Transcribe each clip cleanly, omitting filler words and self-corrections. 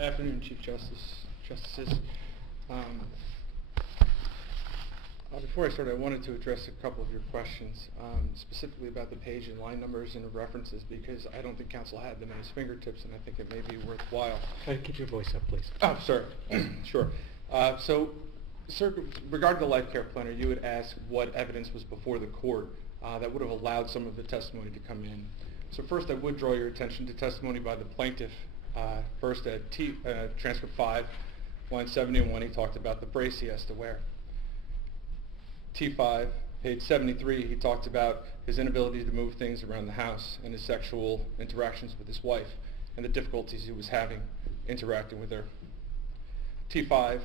Afternoon, Chief Justices. Before I start, I wanted to address a couple of your questions, specifically about the page and line numbers and the references, because I don't think counsel had them at his fingertips, and I think it may be worthwhile. Try to keep your voice up, please. Oh, sorry. Sure. Sir, regarding the life care planner, you had asked what evidence was before the court that would have allowed some of the testimony to come in. So first, I would draw your attention to testimony by the plaintiff. First, at transcript 5, line 71, he talked about the brace he has to wear. T5, page 73, he talked about his inability to move things around the house and his sexual interactions with his wife and the difficulties he was having interacting with her. T5,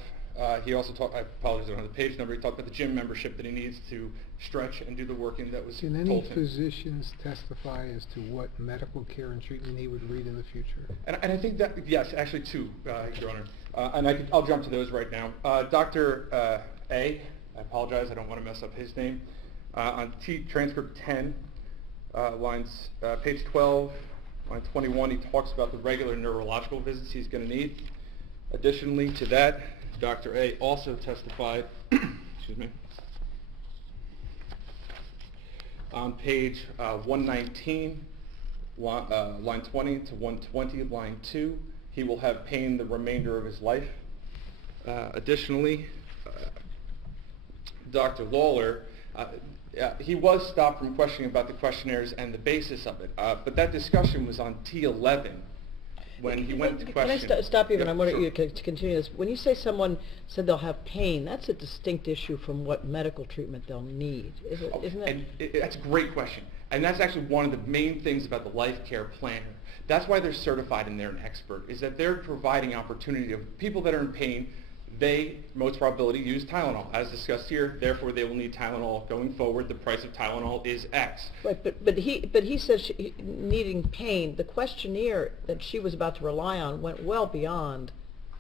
he also talked, I apologize, I don't have the page number, he talked about the gym membership that he needs to stretch and do the working that was told him. Can any physicians testify as to what medical care and treatment he would read in the future? And I think that, yes, actually two, Your Honor. And I'll jump to those right now. Dr. A, I apologize, I don't want to mess up his name. On transcript 10, page 12, line 21, he talks about the regular neurological visits he's going to need. Additionally to that, Dr. A also testified, excuse me, on page 119, line 20 to 120, line 2, he will have pain the remainder of his life. Additionally, Dr. Lawler, he was stopped from questioning about the questionnaires and the basis of it, but that discussion was on T11 when he went to question. Can I stop you? Yep, and I want sure. you to continue this. When you say someone said they'll have pain, that's a distinct issue from what medical treatment they'll need, isn't it? And that's a great question. And that's actually one of the main things about the life care planner. That's why they're certified and they're an expert, is that they're providing opportunity of people that are in pain. They, most probability, use Tylenol. As discussed here, therefore they will need Tylenol going forward. The price of Tylenol is X. Right, but he says needing pain. The questionnaire that she was about to rely on went well beyond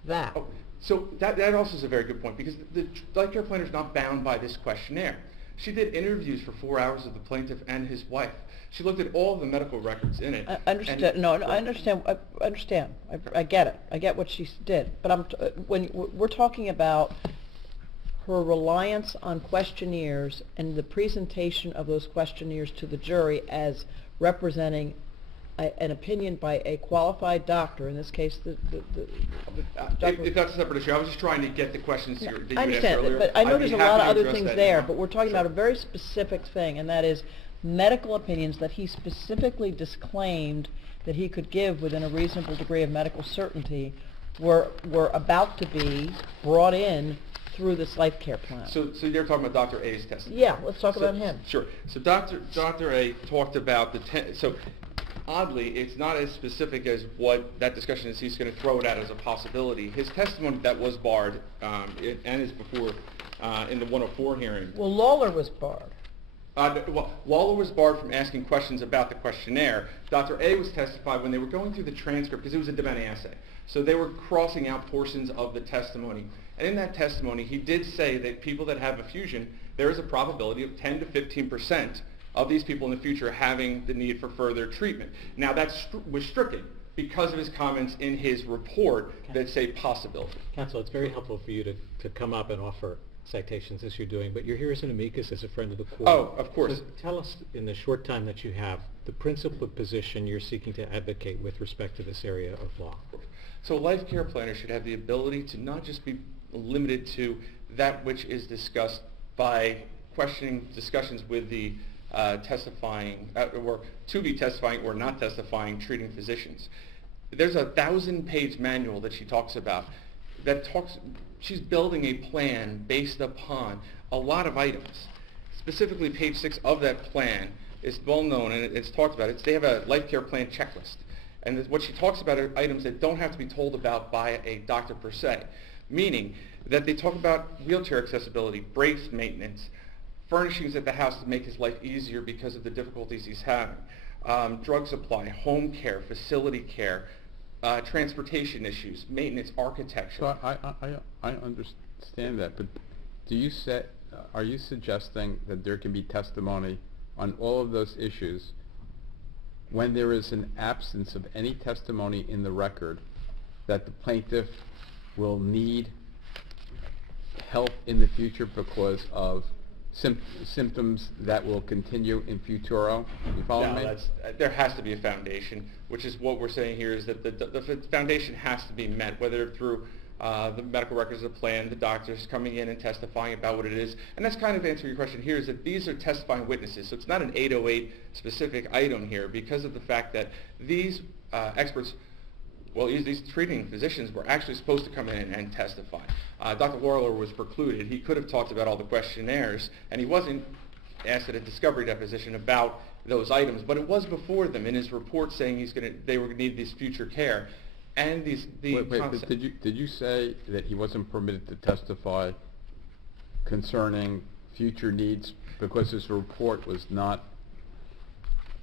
that. Oh, so that also is a very good point, because the life care planner is not bound by this questionnaire. She did interviews for 4 hours with the plaintiff and his wife. She looked at all of the medical records in it. I understand. I understand. I understand. I get it. I get what she did. But when we're talking about her reliance on questionnaires and the presentation of those questionnaires to the jury as representing an opinion by a qualified doctor, in this case, the doctor. If that's a separate issue, I was just trying to get the questions that you I asked understand, earlier. but I know I'd be there's a lot of happy to other address things that there, now. but we're talking Sure. about a very specific thing, and that is medical opinions that he specifically disclaimed that he could give within a reasonable degree of medical certainty were about to be brought in through this life care plan. So you're talking about Dr. A's testimony? Yeah, let's talk about him. Sure. So Dr. A talked about so oddly, it's not as specific as what that discussion is. He's going to throw it out as a possibility. His testimony that was barred, and is before in the 104 hearing. Well, Lawler was barred. Lawler was barred from asking questions about the questionnaire. Dr. A was testified when they were going through the transcript, because it was a Devaney assay. So they were crossing out portions of the testimony. And in that testimony, he did say that people that have effusion, there is a probability of 10 to 15% of these people in the future having the need for further treatment. Now that was stricken because of his comments in his report that say possibility. Counsel, it's very helpful for you to come up and offer citations as you're doing, but you're here as an amicus, as a friend of the court. Oh, of course. So tell us, in the short time that you have, the principal position you're seeking to advocate with respect to this area of law. So a life care planner should have the ability to not just be limited to that which is discussed by discussions with the testifying, or to be testifying or not testifying treating physicians. There's a 1,000-page manual that she talks about she's building a plan based upon a lot of items. Specifically, page 6 of that plan is well known, and it's talked about. They have a life care plan checklist. And what she talks about are items that don't have to be told about by a doctor per se, meaning that they talk about wheelchair accessibility, brace maintenance, furnishings at the house to make his life easier because of the difficulties he's having, drug supply, home care, facility care, transportation issues, maintenance, architecture. So I understand that, but are you suggesting that there can be testimony on all of those issues when there is an absence of any testimony in the record that the plaintiff will need help in the future because of symptoms that will continue in futuro? You follow me? No, there has to be a foundation, which is what we're saying here, is that the foundation has to be met, whether through the medical records of the plan, the doctors coming in and testifying about what it is. And that's kind of answering your question here, is that these are testifying witnesses. So it's not an 808 specific item here, because of the fact that these experts, well, these treating physicians were actually supposed to come in and testify. Dr. Lawler was precluded. He could have talked about all the questionnaires, and he wasn't asked at a discovery deposition about those items, but it was before them in his report saying they were going to need this future care. And Wait, did you say that he wasn't permitted to testify concerning future needs because his report was not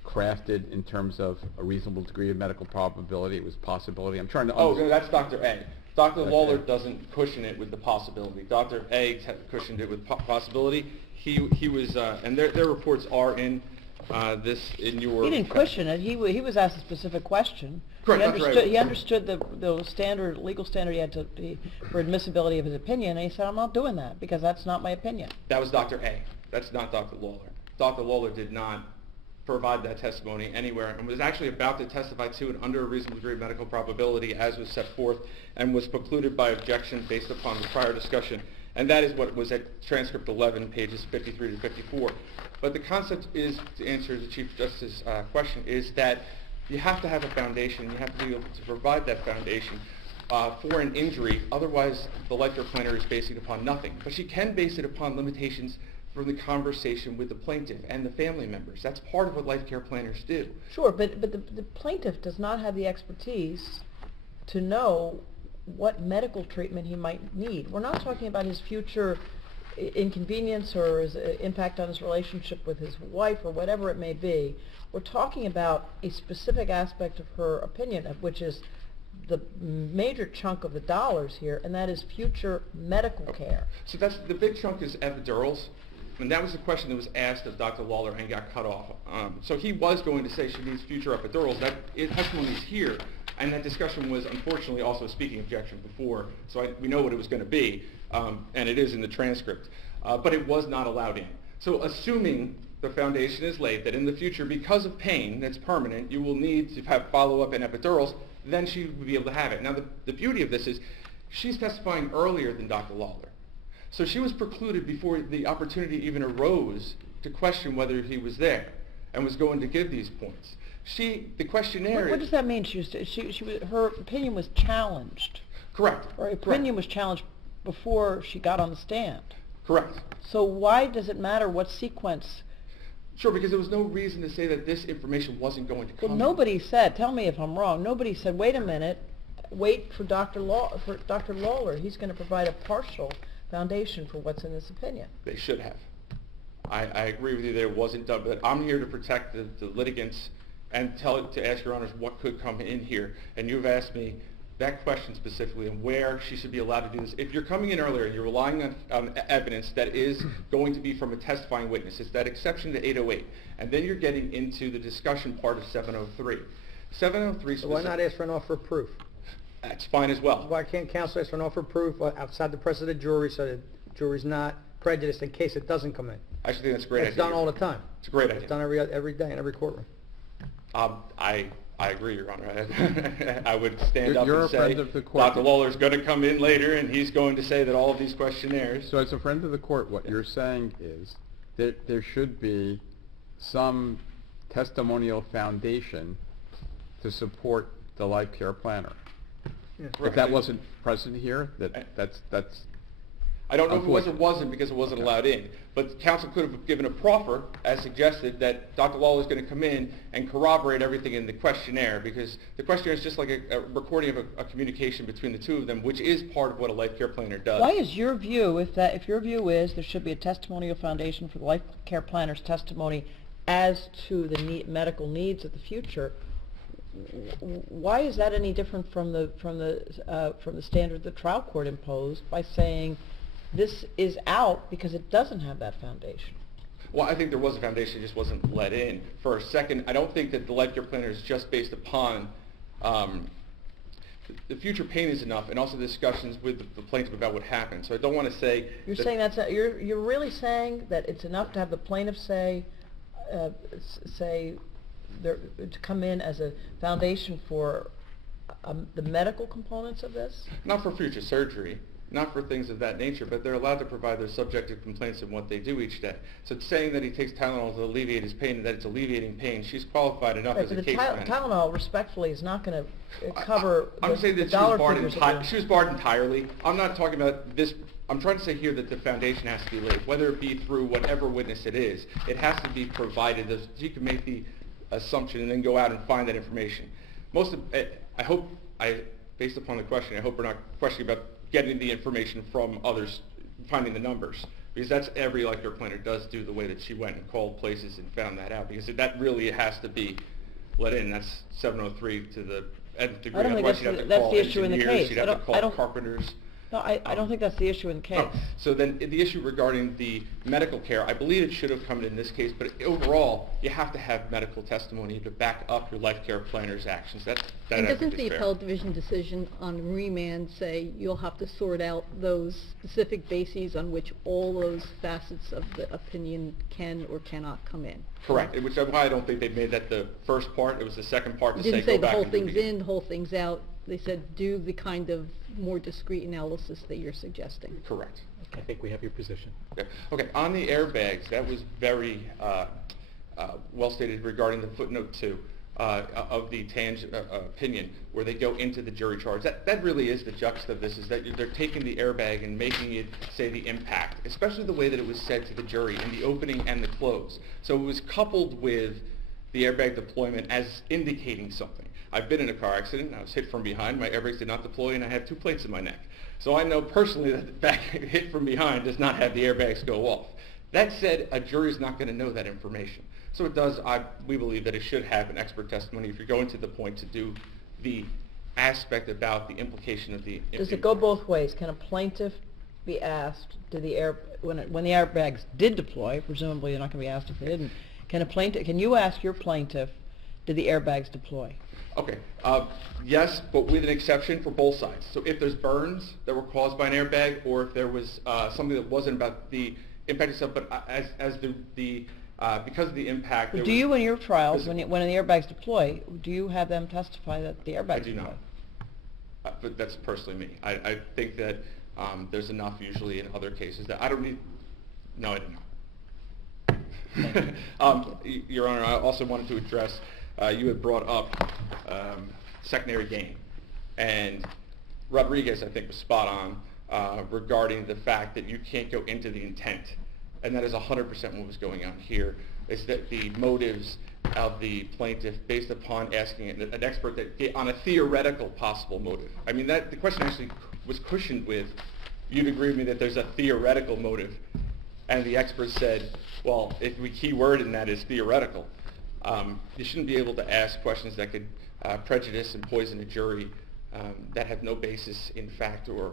crafted in terms of a reasonable degree of medical probability? It was possibility. I'm trying to no, that's Dr. A. Dr. Okay. Lawler doesn't cushion it with the possibility. Dr. A cushioned it with possibility. He was, and their reports are in in your... He didn't cushion it. He was asked a specific question. Correct, He that's understood, right. he understood the legal standard he had for admissibility of his opinion, and he said, I'm not doing that, because that's not my opinion. That was Dr. A. That's not Dr. Lawler. Dr. Lawler did not provide that testimony anywhere, and was actually about to testify to it under a reasonable degree of medical probability, as was set forth, and was precluded by objection based upon the prior discussion. And that is what was at transcript 11, pages 53 to 54. But the concept is, to answer the Chief Justice's question, is that you have to have a foundation. You have to be able to provide that foundation for an injury. Otherwise, the life care planner is basing it upon nothing. But she can base it upon limitations from the conversation with the plaintiff and the family members. That's part of what life care planners do. Sure, but the plaintiff does not have the expertise to know what medical treatment he might need. We're not talking about his future inconvenience or his impact on his relationship with his wife or whatever it may be. We're talking about a specific aspect of her opinion, which is the major chunk of the dollars here, and that is future medical care. So that's the big chunk is epidurals, and that was the question that was asked of Dr. Lawler and got cut off. So he was going to say she needs future epidurals. That testimony is here, and that discussion was unfortunately also a speaking objection before, so we know what it was going to be, and it is in the transcript. But it was not allowed in. So assuming the foundation is laid that in the future, because of pain that's permanent, you will need to have follow-up and epidurals, then she would be able to have it. Now, the beauty of this is she's testifying earlier than Dr. Lawler. So she was precluded before the opportunity even arose to question whether he was there and was going to give these points. The questionnaire... What does that mean? Her opinion was challenged. Correct. Her opinion was challenged before she got on the stand. Correct. So why does it matter what sequence? Sure, because there was no reason to say that this information wasn't going to come. Well, nobody said, tell me if I'm wrong, nobody said, wait a minute, wait for Dr. Lawler. He's going to provide a partial foundation for what's in this opinion. They should have. I agree with you that it wasn't done, but I'm here to protect the litigants and to ask Your Honors what could come in here. And you've asked me that question specifically and where she should be allowed to do this. If you're coming in earlier and you're relying on evidence that is going to be from a testifying witness, it's that exception to 808. And then you're getting into the discussion part of 703. 703 So why not ask for an offer of proof? That's fine as well. Why can't counsel ask for an offer of proof outside the presence of the jury so that the jury's not prejudiced in case it doesn't come in? I actually think that's a great idea. It's done all the time. It's a great idea. It's done every day in every courtroom. I agree, Your Honor. I would stand up You're and a say, friend of the court. Dr. Lawler's going to come in later and he's going to say that all of these questionnaires... So as a friend of the court, what you're saying is that there should be some testimonial foundation to support the life care planner. Yeah. If that wasn't present here, that's I don't know if it was or unfortunate. wasn't because it wasn't allowed in. But counsel could have given a proffer, as suggested, that Dr. Lawler's going to come in and corroborate everything in the questionnaire, because the questionnaire is just like a recording of a communication between the two of them, which is part of what a life care planner does. Why is your view, if your view is there should be a testimonial foundation for the life care planner's testimony as to the medical needs of the future, why is that any different from the standard the trial court imposed by saying this is out because it doesn't have that foundation? Well, I think there was a foundation, it just wasn't let in. For a second, I don't think that the life care planner is just based upon the future pain is enough, and also discussions with the plaintiff about what happened. So I don't want to say... You're that- saying you're really saying that it's enough to have the plaintiff say to come in as a foundation for the medical components of this? Not for future surgery, not for things of that nature, but they're allowed to provide their subjective complaints in what they do each day. So it's saying that he takes Tylenol to alleviate his pain and that it's alleviating pain, she's qualified enough Right, as a but the case manager. Tylenol, respectfully, is not going to cover I'm saying the that dollar figures of she was barred entirely. I'm not talking about this. I'm trying to say here that the foundation has to be laid, whether it be through whatever witness it is. It has to be provided. She can make the assumption and then go out and find that information. Based upon the question, I hope we're not questioning about getting the information from others, finding the numbers, because that's every elector planner does do the way that she went and called places and found that out, because that really has to be let in. That's 703 to the nth degree. I don't think Otherwise, you'd have to that's call the issue in the engineers, case. you'd have to call carpenters. No, I don't think that's the issue in the case. No. So then the issue regarding the medical care, I believe it should have come in this case, but overall, you have to have medical testimony to back up your life care planner's actions. That And I think doesn't is the fair. appellate division decision on remand say you'll have to sort out those specific bases on which all those facets of the opinion can or cannot come in? Correct, which is why I don't think they made that the first part. It was the second part to It say didn't go say the back whole and do it thing's again. in, the whole thing's out. They said do the kind of more discrete analysis that you're suggesting. Correct. I think we have your position. Okay, on the airbags, that was very well stated regarding the footnote 2 of the opinion, where they go into the jury charge. That really is the juxta of this, is that they're taking the airbag and making it say the impact, especially the way that it was said to the jury in the opening and the close. So it was coupled with the airbag deployment as indicating something. I've been in a car accident, I was hit from behind, my airbags did not deploy, and I had 2 plates in my neck. So I know personally that the back hit from behind does not have the airbags go off. That said, a jury is not going to know that information. So it does, we believe that it should have an expert testimony if you're going to the point to do the aspect about the implication of the... Does it go both ways? Can a plaintiff be asked, when the airbags did deploy, presumably they're not going to be asked if they didn't, can you ask your plaintiff, did the airbags deploy? Okay, yes, but with an exception for both sides. So if there's burns that were caused by an airbag, or if there was something that wasn't about the impact itself, but because of the impact... Do you, in your trials, when the airbags deploy, do you have them testify that the airbags deploy? I do not. But that's personally me. I think that there's enough usually in other cases that I don't need... No, I do not. Your Honor, I also wanted to address, you had brought up secondary gain. And Rodriguez, I think, was spot on regarding the fact that you can't go into the intent. And that is 100% what was going on here, is that the motives of the plaintiff, based upon asking an expert on a theoretical possible motive. I mean, the question actually was cushioned with, you'd agree with me that there's a theoretical motive. And the expert said, well, if we key word in that is theoretical, you shouldn't be able to ask questions that could prejudice and poison a jury that have no basis in fact or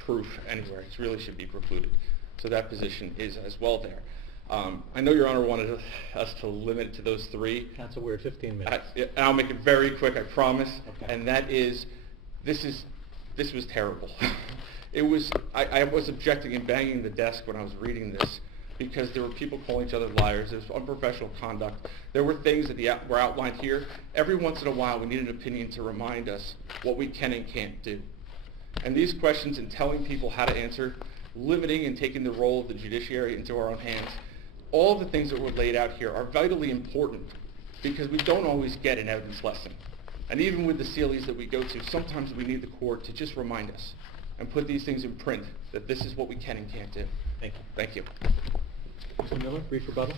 proof anywhere. It really should be precluded. So that position is as well there. I know Your Honor wanted us to limit it to those 3. Counsel, we're at 15 minutes. I'll make it very quick, I promise. Okay. And that is, this was terrible. I was objecting and banging the desk when I was reading this, because there were people calling each other liars. There was unprofessional conduct. There were things that were outlined here. Every once in a while, we need an opinion to remind us what we can and can't do. And these questions and telling people how to answer, limiting and taking the role of the judiciary into our own hands, all the things that were laid out here are vitally important, because we don't always get an evidence lesson. And even with the CLEs that we go to, sometimes we need the court to just remind us and put these things in print, that this is what we can and can't do. Thank you. Thank you. Mr. Miller, brief rebuttal.